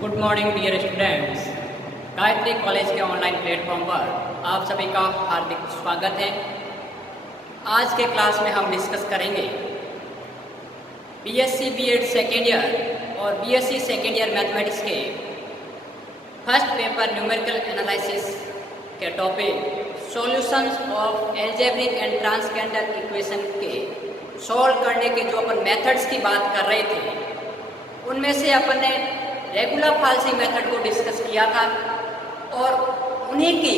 Good morning dear students. Gayatri college के online platform पर आप सभी का हार्दिक स्वागत है। आज के क्लास में हम डिस्कस करेंगे बीएससी बीएड सेकेंड ईयर और बीएससी सेकेंड ईयर मैथमेटिक्स के फर्स्ट पेपर न्यूमेरिकल एनालिसिस के topic solutions of algebraic and transcendental equation के सॉल्व करने के जो अपन मेथड्स की बात कर रहे थे, उनमें से अपन ने रेगुलर फाल्सी मेथड को डिस्कस किया था और उन्हीं की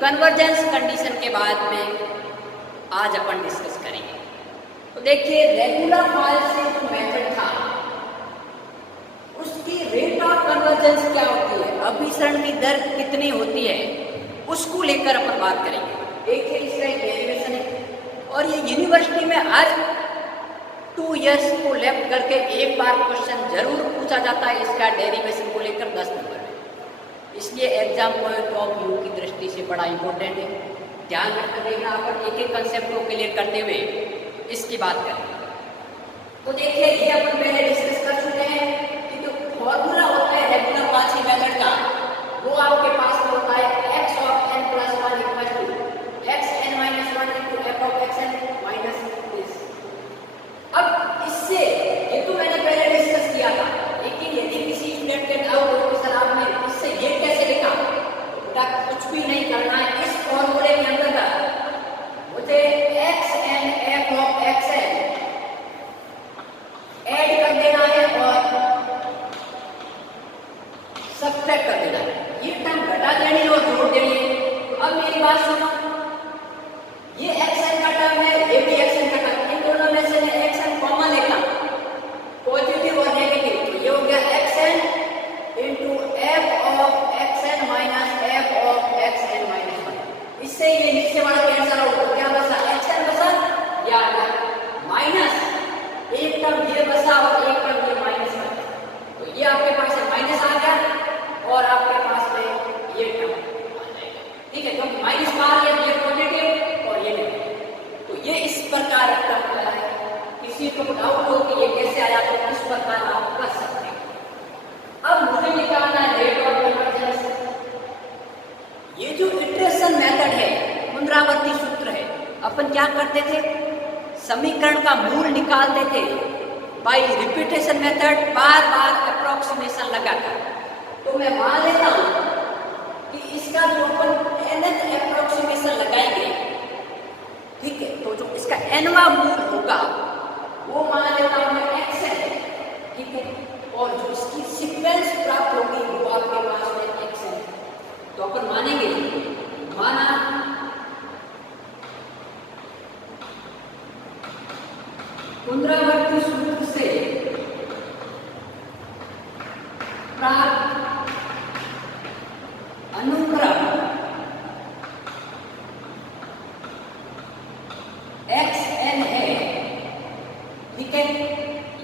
कन्वर्जेंस कंडीशन के बाद में आज अपन डिस्कस करेंगे। तो देखिए, रेगुलर फाल्सी जो मेथड था उसकी रेट ऑफ कन्वर्जेंस क्या होती है, अभिसरण की दर कितनी होती है, उसको लेकर अपन बात करेंगे। देखिए, इसका एक डेरिवेशन है और ये यूनिवर्सिटी में हर 2 इयर्स को लेफ्ट करके एक बार क्वेश्चन जरूर पूछा जाता है इसका डेरिवेशन को लेकर 10 नंबर में। इसलिए एग्जाम पॉइंट ऑफ व्यू की दृष्टि से बड़ा इंपॉर्टेंट है। ध्यान रखकर देखना, अपन एक एक कंसेप्ट को क्लियर करते हुए इसकी बात करें। तो देखिए, ये अपन पहले डिस्कस कर चुके हैं कि जो फॉर्मूला होता है रेगुलर फाल्सी मेथड का, वो आपके पास में होता है x of n plus 1 equals to xn minus 1 into f of xn minus this। अब इससे ये तो मैंने पहले डिस्कस किया था, लेकिन यदि किसी स्टूडेंट के डाउट हो कि सर आपने इससे ये कैसे लिखा, बेटा कुछ भी नहीं करना है। इस फॉर्मूले के अंतर्गत मुझे xn f of xn add कर देना है और सब्ट्रैक्ट कर देना है। ये टर्म घटा देनी और जोड़ देनी है। अब मेरी बात सुनो, ये xn का टर्म है, ये भी xn का टर्म, इन दोनों में से xn कॉमन लेना, पॉजिटिव और नेगेटिव, तो ये हो गया xn into f of xn minus f of xn minus 1। इससे ये नीचे वाला कैंसिल आउट हो गया, बसा xn बसा या माइनस एक टर्म ये बसा और एक टर्म ये माइनस बचा, तो ये आपके पास है माइनस आ गया और आपके पास में ये टर्म आ जाएगा। ठीक है, तो माइनस बाहर ये पॉजिटिव और ये नेगेटिव, तो ये इस प्रकार एक टर्म आया है। किसी को डाउट हो कि ये कैसे आया, तो इस प्रकार आप कर सकते हैं। अब मुझे निकालना है रेट ऑफ कन्वर्जेंस। ये जो इटरेशन मेथड है, पुनरावृत्ति सूत्र है, अपन क्या करते थे, समीकरण का मूल निकालते थे बाय रिपीटेशन मेथड, बार बार अप्रोक्सीमेशन लगाकर। तो मैं मान लेता हूं कि इसका जो अपन nth अप्रोक्सीमेशन लगाएंगे, ठीक है, तो जो इसका nवां मूल होगा वो मान लेता हूं मैं xn, ठीक है, और जो इसकी सीक्वेंस प्राप्त होगी वो आपके पास में xn। तो अपन मानेंगे, माना पुनरावृत्ति सूत्र से प्राप्त अनुक्रम xn है, ठीक है,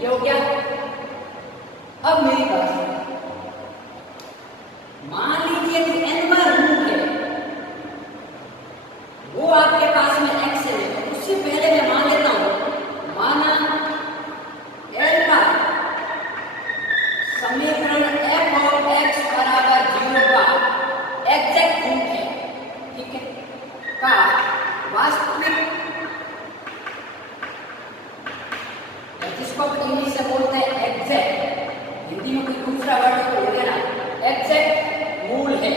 ये हो गया। अब मेरी बात, मान लीजिए कि nवां रूट है, वो आपके पास में xn है। तो उससे पहले मैं मान लेता हूं, माना L का समीकरण f of x बराबर 0 का एग्जैक्ट रूट है, ठीक है, का वास्तविक, जिसको इंग्लिश से बोलते हैं एग्जैक्ट, हिंदी में कोई दूसरा वर्ड तो बोले ना, एग्जैक्ट मूल है।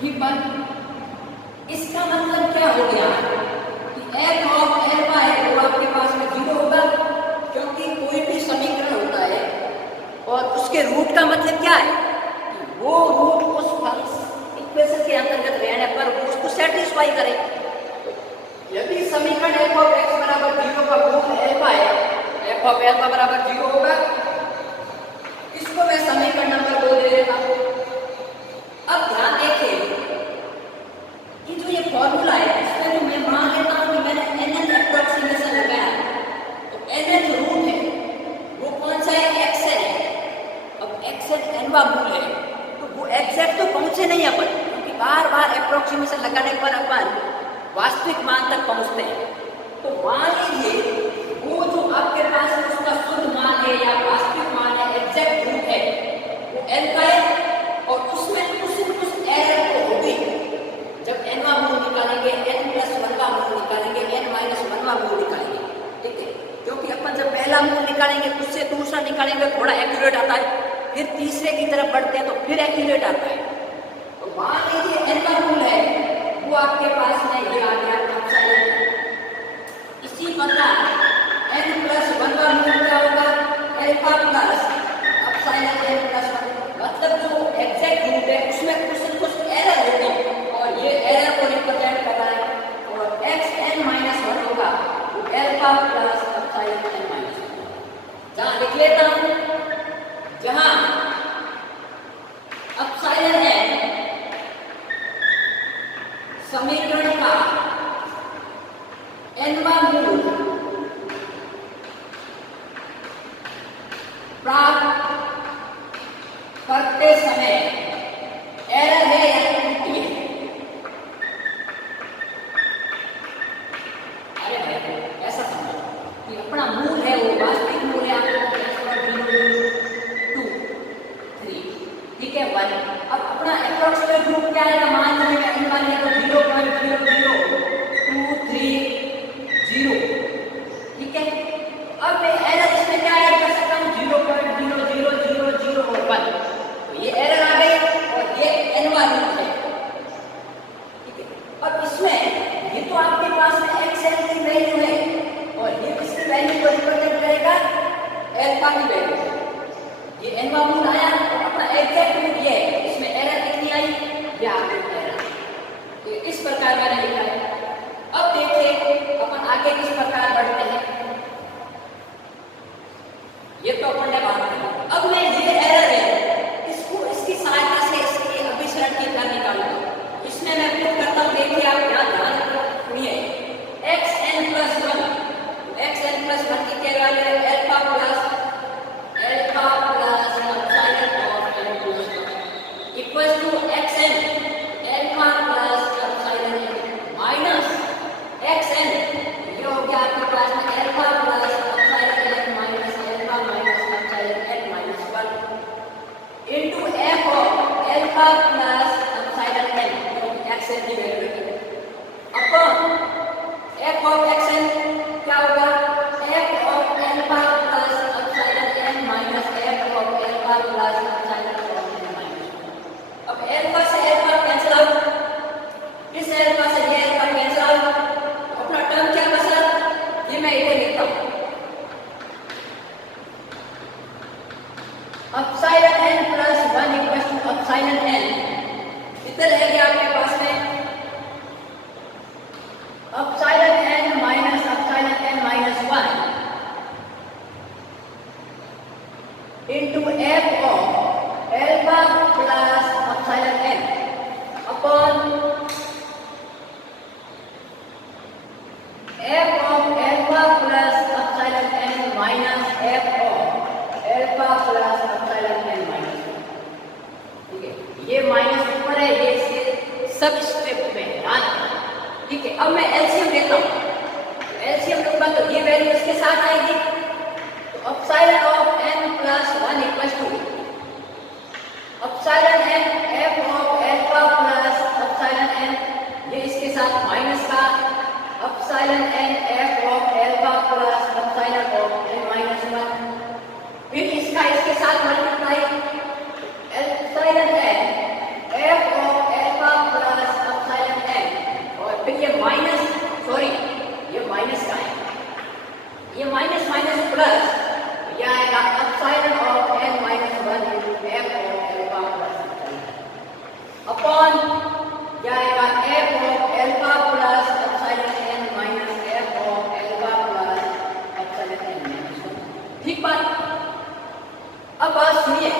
ठीक बात, इसका मतलब क्या हो गया कि f of alpha है वो आपके पास में 0 होगा, क्योंकि कोई भी समीकरण होता है और उसके रूट का मतलब क्या है कि वो रूट उस इक्वेशन के अंतर्गत रहने पर वो उसको सेटिस्फाई करे। यदि समीकरण f of x बराबर 0 का मूल alpha है, f of alpha बराबर 0 होगा, इसको मैं समीकरण नंबर 2 दे देता हूं। अब ध्यान देखिए, ये जो ये फॉर्मूला है, इसमें जो मैं मान लेता हूं कि मैंने nth अप्रोक्सीमेशन लगाया, तो nth रूट है वो कौन सा है, xn है। अब xn nवां मूल है, तो वो एग्जैक्ट तो पहुंचे नहीं अपन, क्योंकि बार बार अप्रोक्सीमेशन लगाने पर अपन वास्तविक मान तक पहुंचते हैं। तो मान लीजिए वो जो आपके पास उसका शुद्ध मान है या वास्तविक मान है, एग्जैक्ट रूट है, वो n का है और उसमें कुछ एरर तो होगी। जब n वां मूल निकालेंगे, n+1 का मूल निकालेंगे, n-1 का मूल निकालेंगे, ठीक है। क्योंकि अपन जब पहला मूल निकालेंगे उससे दूसरा निकालेंगे थोड़ा एक्यूरेट आता है, फिर तीसरे की तरफ बढ़ते हैं तो फिर एक्यूरेट आता है। तो मान लीजिए n का मूल है, वो आपके पास में ये आ गया एप्सिलॉन। इसी प्रकार n+1 का मूल क्या होगा, अल्फा प्लस एप्सिलॉन n+1। मतलब जो एग्जैक्ट रूट है उसमें कुछ एरर होगी और ये एरर को रिप्रेजेंट कर रहा है, और xn-1 होगा वो अल्फा प्लस एप्सिलॉन n-1। जहां लिख लेता हूं, जहां एप्सिलॉन n समीकरण का n-वां मूल प्राप्त करते समय एरर है या त्रुटि है। अरे भाई ऐसा समझो कि अपना मूल है वो वास्तविक मूल है आपको 2 3, ठीक है 1। अब अपना एप्रोक्सीमेट रूट क्या है, मान लीजिए n मान लिया तो 0.00230, ठीक है। अब मैं एरर इसमें क्या ऐड कर सकता हूँ, 0.00001। तो ये एरर आ गई और ये n-वां रूट है, ठीक है। अब इसमें ये तो आपके पास में xn की वैल्यू है और ये किसकी वैल्यू को रिप्रेजेंट करेगा, अल्फा की वैल्यू। ये n-वां मूल आया तो अपना एग्जैक्ट रूट ये है, इसमें एरर कितनी आई, ये आ गई एरर। तो इस प्रकार मैंने लिखा है। अब देखिए अपन आगे किस प्रकार बढ़ते हैं, ये तो अपन ने बात की। अब मैं ये एरर है इसको इसकी सहायता से इसकी अभिसरण की दर निकालूंगा। इसमें मैं प्रूव करता हूँ, देखिए आप यहाँ ध्यान सुनिए, xn+1 की क्या वैल्यू है, alpha plus epsilon of n+1 equals to xn alpha plus epsilon minus xn, ये हो गया आपके पास में alpha plus epsilon minus alpha minus epsilon n-1 into f of alpha plus epsilon n, xn की वैल्यू है, अपन f ऑफ xn क्या होगा, f of alpha plus epsilon n minus f of alpha plus epsilon n-1। अब alpha से alpha cancel out, इस alpha से ये अल्फा कैंसिल आउट, अपना टर्म क्या बचा, ये मैं इधर लिखता हूँ, epsilon n+1 equals to epsilon n। इधर है क्या आपके पास में epsilon n minus epsilon n-1 into f of alpha plus epsilon n upon f of alpha plus epsilon n minus f of alpha plus epsilon n-1, ठीक है। ये minus ऊपर है, ये इसके सब स्क्रिप्ट में ध्यान, ठीक है। अब मैं एलसीएम लेता हूँ, एलसीएम लूंगा तो ये वैल्यू इसके साथ आएगी, तो epsilon of n+1 equals to epsilon n f of alpha plus epsilon n, ये इसके साथ माइनस का epsilon n f of alpha plus epsilon of n-1, फिर इसका इसके साथ multiply epsilon n f of alpha plus epsilon n, और फिर ये माइनस, सॉरी ये माइनस का है, ये माइनस माइनस प्लस, ये आएगा epsilon of n-1 into f of alpha plus upon, ये आएगा f of alpha plus epsilon n minus f of alpha plus epsilon n-1, ठीक बात। अब बात सुनिए,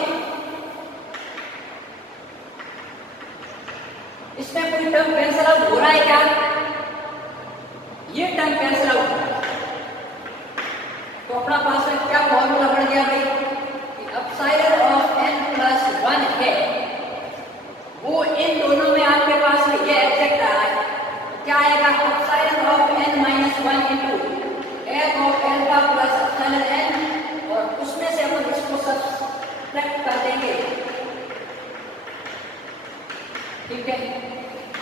इसमें कोई टर्म कैंसिल आउट हो रहा है क्या, ये टर्म कैंसिल आउट हो रहा है, तो अपना पास में क्या फॉर्मूला बन गया भाई, एप्सिलॉन ऑफ n+1 है, वो इन दोनों में आपके पास में ये एग्जैक्ट आ रहा है, क्या आएगा, epsilon of n-1 into f of alpha alpha plus epsilon n और उसमें से अपन इसको सब्ट्रैक्ट कर देंगे, ठीक है।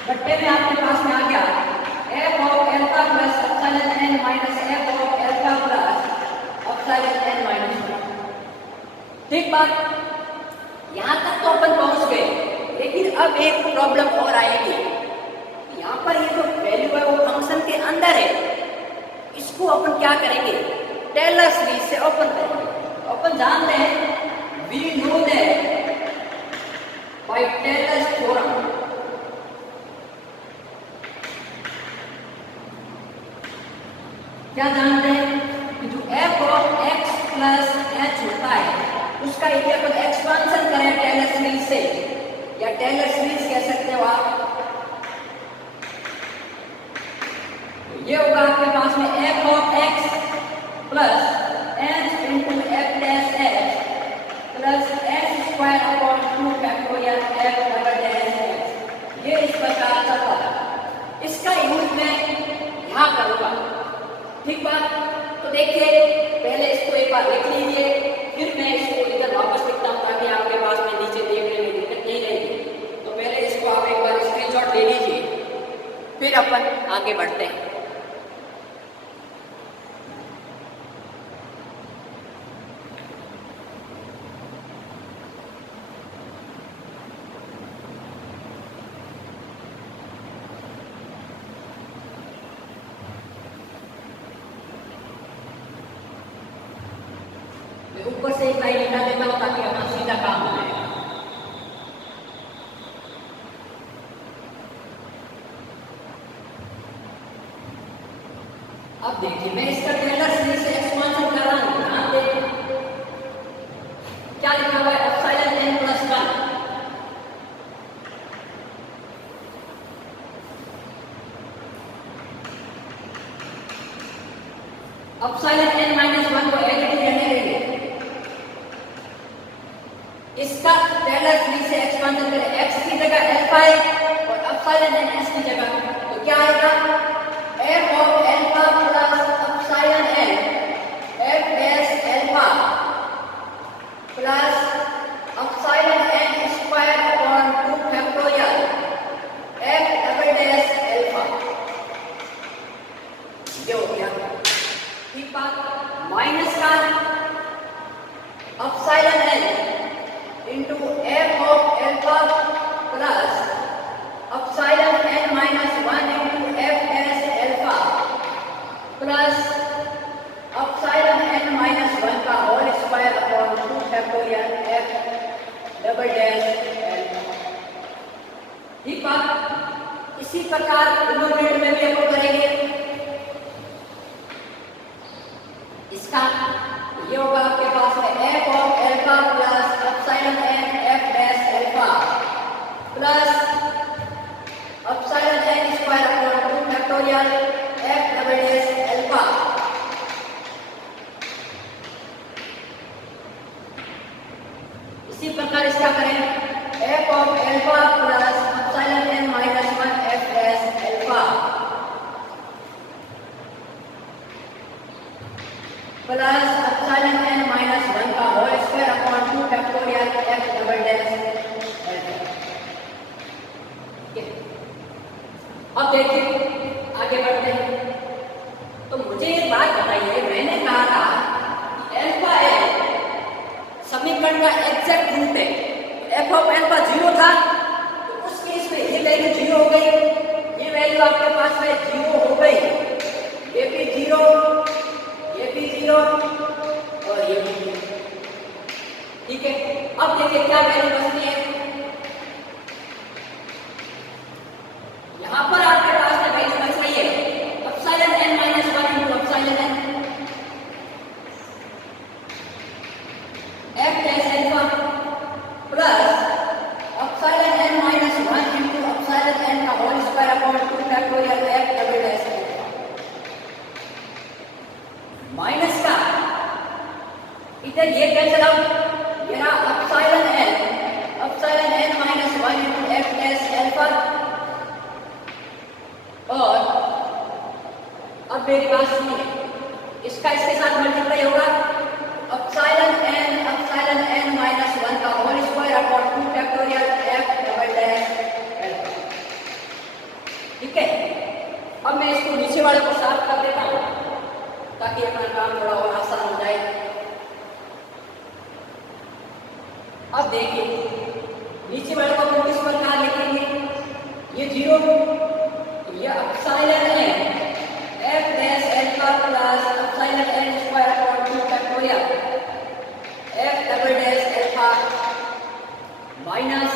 बट्टे में आपके पास में आ गया f of alpha plus epsilon N minus f of alpha plus epsilon N minus 1। ठीक बात, यहां तक तो अपन पहुंच गए, लेकिन अब एक प्रॉब्लम और आएगी। यहाँ पर ये जो वैल्यू है वो फंक्शन के अंदर है, इसको अपन क्या करेंगे, टेलर सीरीज से ओपन करेंगे। अपन जानते हैं we know that by Taylor's theorem, क्या जानते हैं कि जो f of x plus h होता है उसका यदि अपन एक्सपांशन करें टेलर सीरीज से, या टेलर सीरीज कह सकते हो आप, ये होगा आपके पास में f of x plus h into f dash h plus h square upon 2 factorial f double dash h। ये इस प्रकार चलता है, इसका यूज मैं यहाँ करूँगा, ठीक बात। तो देखिए पहले इसको एक बार लिख लीजिए, फिर मैं इसको इधर वापस लिखता हूँ ताकि आपके पास में नीचे देखने में दिक्कत नहीं रहेगी। तो पहले इसको आप एक बार स्क्रीनशॉट ले लीजिए, फिर अपन आगे बढ़ते हैं। ऊपर से एक लाइन हटा देता हूं ताकि अपना सीधा काम हो जाएगा। अब देखिए मैं इसका टेलर सीरीज से एक्सपांशन कर रहा हूं, ध्यान दें क्या लिखा हुआ है, epsilon n plus 1 epsilon N minus 1 को एज इट इज रहने देंगे। इसका टेलर सीरीज से एक्सपांशन करें, x की जगह अल्फा है और एप्सिलॉन एन s की जगह, तो क्या आएगा f of alpha plus epsilon n f dash alpha plus epsilon N square upon 2 factorial f double dash alpha. ये हो गया, ठीक बात। माइनस का epsilon n into f of alpha plus epsilon N minus 1 into f dash alpha plus epsilon N minus 1 का whole square upon 2 factorial f double dash alpha. ठीक बात, इसी प्रकार न्यूमरेटर में भी हम करेंगे। इसका ये होगा आपके पास में f of alpha plus epsilon n f dash alpha plus epsilon N square upon 2 factorial f double dash alpha. इसी प्रकार इसका करें f of alpha plus epsilon N minus 1 f dash alpha plus epsilon N minus 1 का whole square upon 2 factorial f double dash alpha. अब देखिए आगे बढ़ते हैं। तो मुझे एक बात बताइए, मैंने कहा था कि अल्फा है समीकरण का एग्जैक्ट रूट है, f ऑफ अल्फा 0 था, तो उस केस में ये वैल्यू 0 हो गई, ये वैल्यू आपके पास में 0 हो गई, ये भी 0, ये भी 0 और ये भी 0। ठीक है, अब देखिए क्या वैल्यू बचती है। यहां पर आपके पास में वैल्यू बच रही है epsilon N minus 1 into epsilon n f dash alpha plus epsilon N minus 1 into epsilon n का whole square upon 2 factorial f double dash alpha minus का इधर ये कैंसिल आउट, ये रहा epsilon N minus 1 into f dash alpha. और अब मेरी बात सुनिए, इसका इसके साथ मल्टीप्लाई होगा, एप्सिलॉन एन माइनस 1 का whole square upon 2 factorial F double dash alpha. ठीक है, अब मैं इसको नीचे वाले को साफ कर देता हूँ ताकि अपना काम थोड़ा और आसान हो जाए। अब देखिए नीचे वाले को हम किस प्रकार लिखेंगे, ये 0, ये epsilon N F dash alpha plus epsilon N square upon 2 factorial F double dash alpha minus,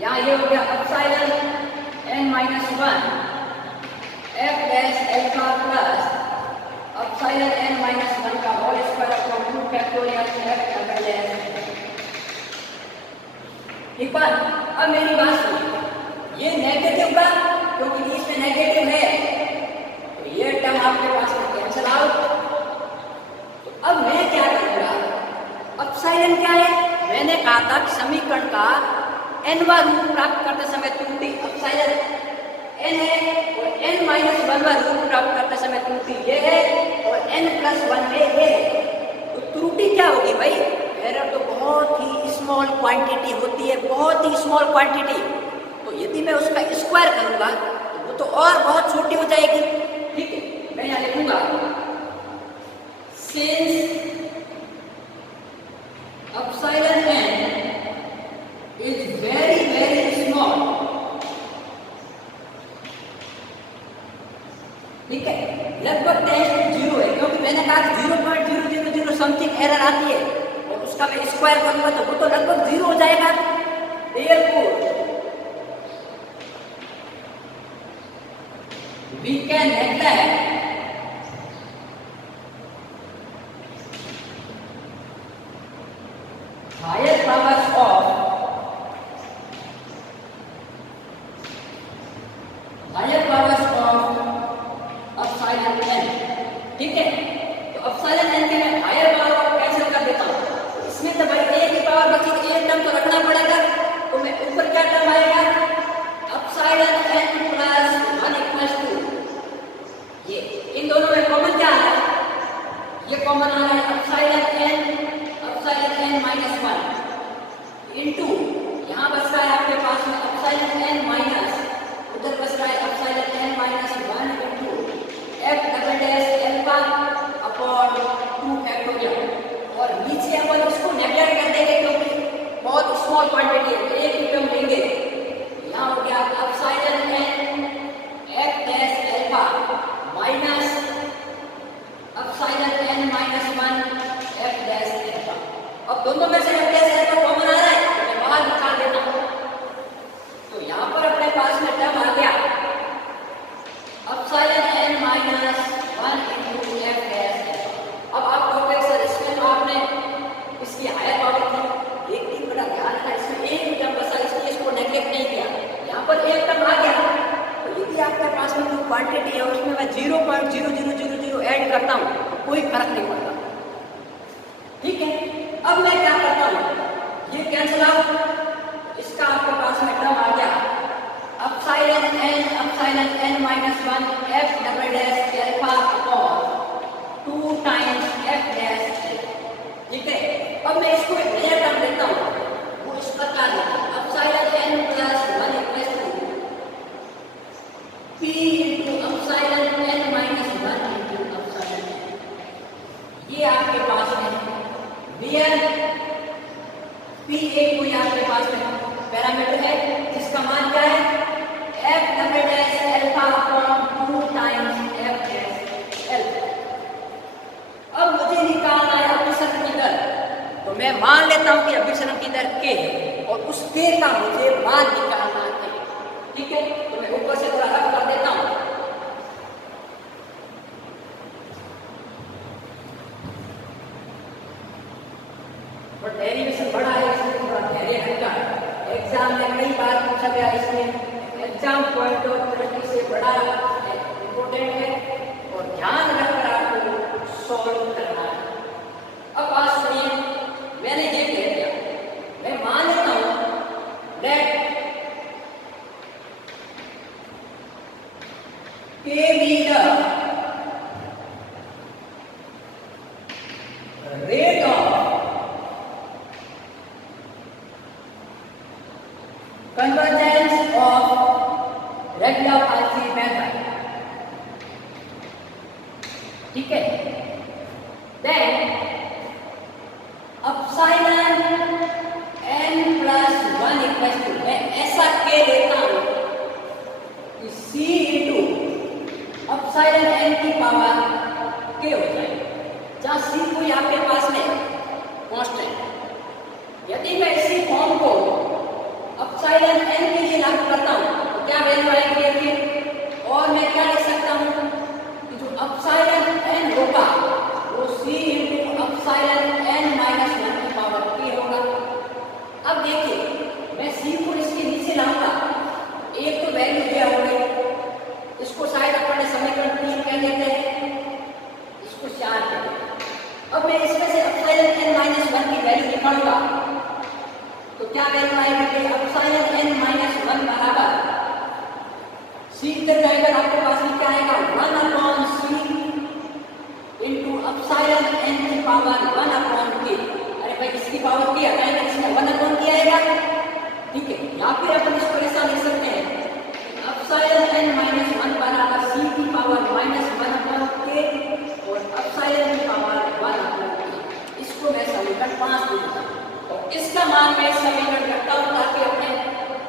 यहाँ ये हो गया epsilon N minus 1 F dash alpha plus epsilon N minus 1 का whole square upon 2 factorial F double dash. ठीक बात, अब मेरी बात सुनिए, ये नेगेटिव का क्योंकि इसमें नेगेटिव है तो ये टर्म आपके पास में कैंसिल आउट। तो अब मैं क्या करूंगा, एप्सिलॉन क्या है, मैंने कहा था कि समीकरण का n वां रूट प्राप्त करते समय त्रुटि एप्सिलॉन n है और n माइनस 1 वां रूट प्राप्त करते समय त्रुटि ये है और n प्लस 1 में ये है। तो त्रुटि क्या होगी भाई, एरर तो बहुत ही स्मॉल क्वांटिटी होती है, बहुत ही स्मॉल क्वांटिटी। तो यदि मैं उसका स्क्वायर करूंगा तो वो तो और बहुत छोटी हो जाएगी। ठीक है, मैं यहाँ लिखूंगा since epsilon n is very very small. ठीक है, लगभग 0 है क्योंकि मैंने कहा 0.000 समथिंग एरर आती है और उसका मैं स्क्वायर करूंगा तो वो तो लगभग 0 हो जाएगा। Therefore, we can neglect higher powers of epsilon n। ठीक है, तो एप्सिलॉन n के मैं हायर पावर को कैंसिल कर देता हूँ, इसमें तो भाई एक ही पावर बची, एक टर्म तो रखना पड़ेगा। तो मैं ऊपर क्या टर्म आएगा, epsilon n plus 1 equals to ये, इन दोनों में कॉमन क्या है, ये कॉमन आ रहा है एप्सिलॉन n माइनस 1 इनटू यहाँ बच रहा है आपके पास में एप्सिलॉन n माइनस, उधर बच रहा है epsilon n minus 1 into F double dash alpha upon 2 factorial. और नीचे अपन इसको नेगलेक्ट कर देंगे क्योंकि बहुत स्मॉल क्वांटिटी है, एक ही टर्म लेंगे। यहाँ हो गया epsilon n F dash alpha minus epsilon n minus 1 F dash alpha. अब दोनों में से एफ डैश एल्फा कॉमन आ रहा है तो मैं बाहर निकाल देता हूँ। तो यहाँ पर अपने पास में टर्म आ गया epsilon n minus 1 into F dash alpha. अब आप कहोगे सर इसमें तो आपने इसकी हायर पावर थी, एक चीज बड़ा ध्यान था, इसमें एक ही टर्म बचा इसलिए इसको नेगलेक्ट नहीं किया, यहाँ पर एक टर्म आ गया। तो यदि आपके पास में जो क्वांटिटी है उसमें मैं 0.0000 ऐड करता हूँ तो कोई फर्क नहीं पड़ता। ठीक है, अब मैं क्या करता हूँ, ये कैंसिल आउट, इसका आपके पास में टर्म आ गया epsilon n minus 1 F double dash alpha upon 2 times F dash. ठीक है, अब मैं इसको एक नया टर्म देता हूँ, वो इस प्रकार है epsilon n plus 1 equals to p into epsilon n minus 1 into epsilon n। ये आपके पास में वेयर p एक कोई आपके पास में पैरामीटर है जिसका मान क्या है, F double dash alpha upon 2 times F dash alpha. अब मुझे निकालना है अभिसरण की दर, तो मैं मान लेता हूं कि अभिसरण की दर k है और उस k का मुझे मान निकालना है। ठीक है, तो मैं ऊपर से थोड़ा रफ कर देता हूं। और डेरिवेशन बड़ा है इसलिए थोड़ा धैर्य रखना है। एग्जाम में कई बार पूछा गया, इसमें एग्जाम पॉइंट ऑफ व्यू से बड़ा इम्पोर्टेंट है और ध्यान रखकर आपको सॉल्व करना है। अब बात सुनिए, मैंने ये कह दिया, मैं मान लेता हूं दैट के be the convergence of regular-Palsy method. ठीक है, then epsilon n plus 1 equals to, मैं ऐसा के लेता हूं कि c into epsilon n की पावर k हो जाए, जहां c कोई आपके पास में कांस्टेंट। यदि मैं इसी फॉर्म को epsilon n के लिए लागू करता हूं तो क्या वैल्यू आएगी देखिए, और मैं क्या लिख सकता हूं कि जो epsilon n होगा वो c into epsilon n minus 1 की पावर k होगा। अब देखिए मैं c को इसके नीचे लाऊंगा, एक तो वैल्यू ये हो गई, इसको शायद अपन समीकरण 3 कह देते हैं, इसको 4 कहते हैं। अब मैं इसमें से epsilon n minus 1 की वैल्यू निकालूंगा तो क्या वैल्यू आएगी, epsilon n minus 1 बराबर c इधर जाएगा, आपके पास में क्या आएगा 1 upon c into epsilon n की पावर 1 upon k। अरे भाई इसकी पावर k हटाएंगे, इसमें 1 upon k आएगा, ठीक है। या फिर अपन इसको ऐसा लिख सकते हैं epsilon n minus 1 बराबर c की पावर minus 1 upon k और epsilon की पावर 1 upon k। इसको मैं समीकरण 5 लिखता हूं, तो इसका मान मैं इस समीकरण रखता हूं ताकि अपने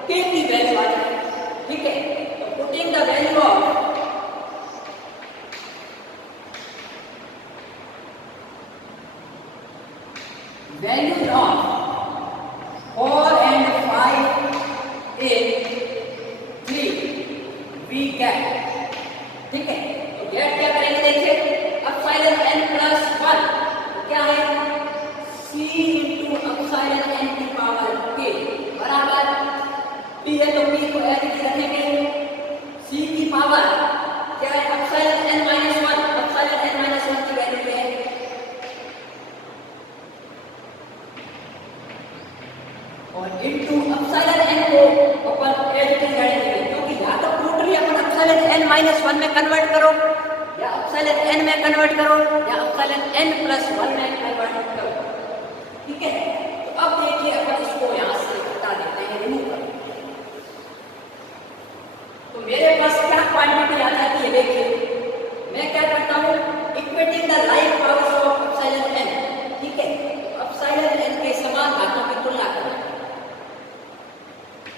k की वैल्यू आ जाए, ठीक है। तो putting the value of values of 4 and 5 in 3 we get, ठीक है। तो गेट क्या करेंगे देखिए, epsilon n plus 1 क्या है c into epsilon n की पावर k बराबर p है, तो p को ऐसे ही रखेंगे, c की पावर क्या है epsilon n minus 1, epsilon n minus 1 की वैल्यू है और into epsilon n को अपन ऐसे ही रखेंगे, क्योंकि या तो टोटली अपन epsilon n minus 1 में कन्वर्ट करो या epsilon n में कन्वर्ट करो या epsilon n plus 1 में कन्वर्ट करो, ठीक है। तो अब देखिए अपन इसको यहां से हटा देते हैं, रिमूव कर देते हैं, तो मेरे पास क्या क्वांटिटी आ जाती है देखिए। मैं क्या करता हूं, equating the like powers of epsilon n, ठीक है। तो epsilon n के समान भागों की तुलना करें,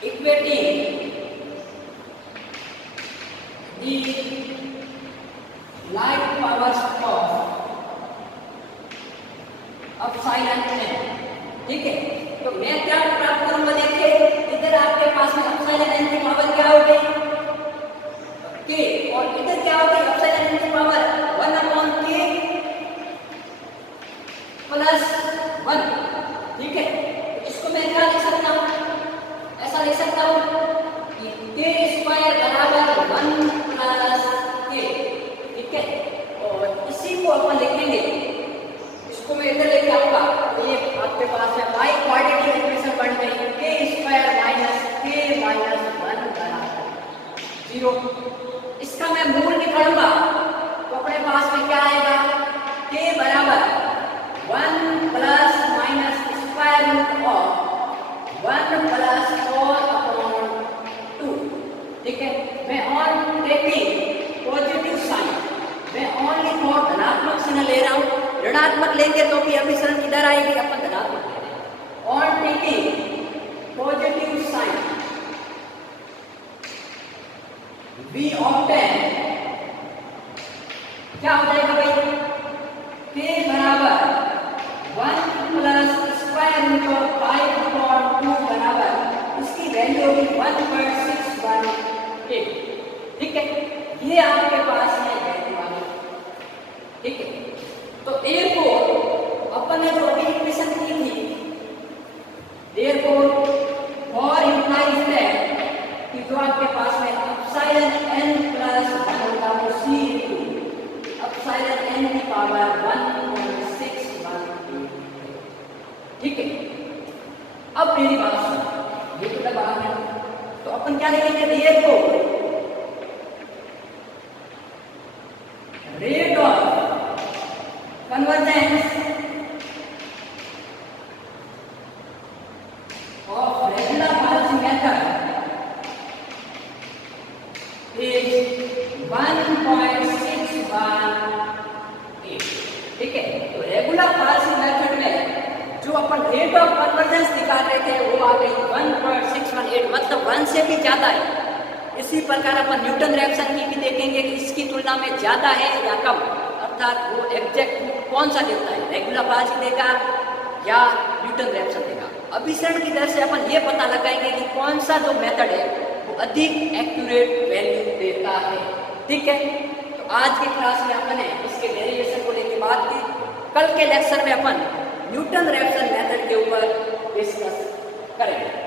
equating the like powers of epsilon n, ठीक है। तो मैं क्या प्राप्त करूंगा देखिए, इधर आपके पास में epsilon n की पावर क्या हो गई k, और इधर क्या हो गई epsilon n की पावर 1 upon k plus 1, ठीक है। तो इसको मैं क्या लिख सकता हूं, ऐसा लिख सकता हूं कि k स्क्वायर बराबर 1 plus k, ठीक है। और इसी को अपन लिखेंगे, इसको मैं इधर लेके आऊंगा तो ये आपके पास है y क्वाड्रेटिक इक्वेशन बन गई k square minus k minus 1 बराबर 0। इसका मैं मूल निकालूंगा तो अपने पास में क्या आएगा, k बराबर 1 plus minus square root of 1 plus 4 upon 2, ठीक है। मैं ऑन टेकिंग पॉजिटिव साइन, मैं ओनली फॉर धनात्मक चिन्ह ले रहा हूं, ऋणात्मक लेंगे तो भी अभिसरण किधर आएगी, अपन धनात्मक ले रहे हैं। On taking positive sign we obtain क्या हो जाएगा भाई, k बराबर 1 plus square root of 5 upon 2 बराबर इसकी वैल्यू होगी 1.618, ठीक है। ये आपके पास है वैल्यू आ गई, ठीक है। तो therefore अपन ने जो अभी इक्वेशन की थी, therefore और implies that कि जो आपके पास में epsilon n plus 1 होगा वो c into epsilon n की पावर 1.618, ठीक है। अब मेरी बात सुनो, ये तो दबा है, तो अपन क्या लिखेंगे, therefore rate of convergence of regular Palsy method मतलब 1 से भी ज़्यादा है। इसी प्रकार अपन न्यूटन रैप्सन की भी देखेंगे कि इसकी तुलना में ज़्यादा है या कम, अर्थात वो एग्जैक्ट कौन सा देता है, रेगुलर बाजी देगा या न्यूटन रैप्सन देगा। अभिसरण की दर से अपन ये पता लगाएंगे कि कौन सा जो मेथड है वो अधिक एक्यूरेट वैल्यू देता है। ठीक है, तो आज की क्लास में अपन ने इसके डेरिवेशन को लेकर बात की। कल के लेक्चर में अपन न्यूटन रैप्सन मेथड के ऊपर डिस्कस करेंगे।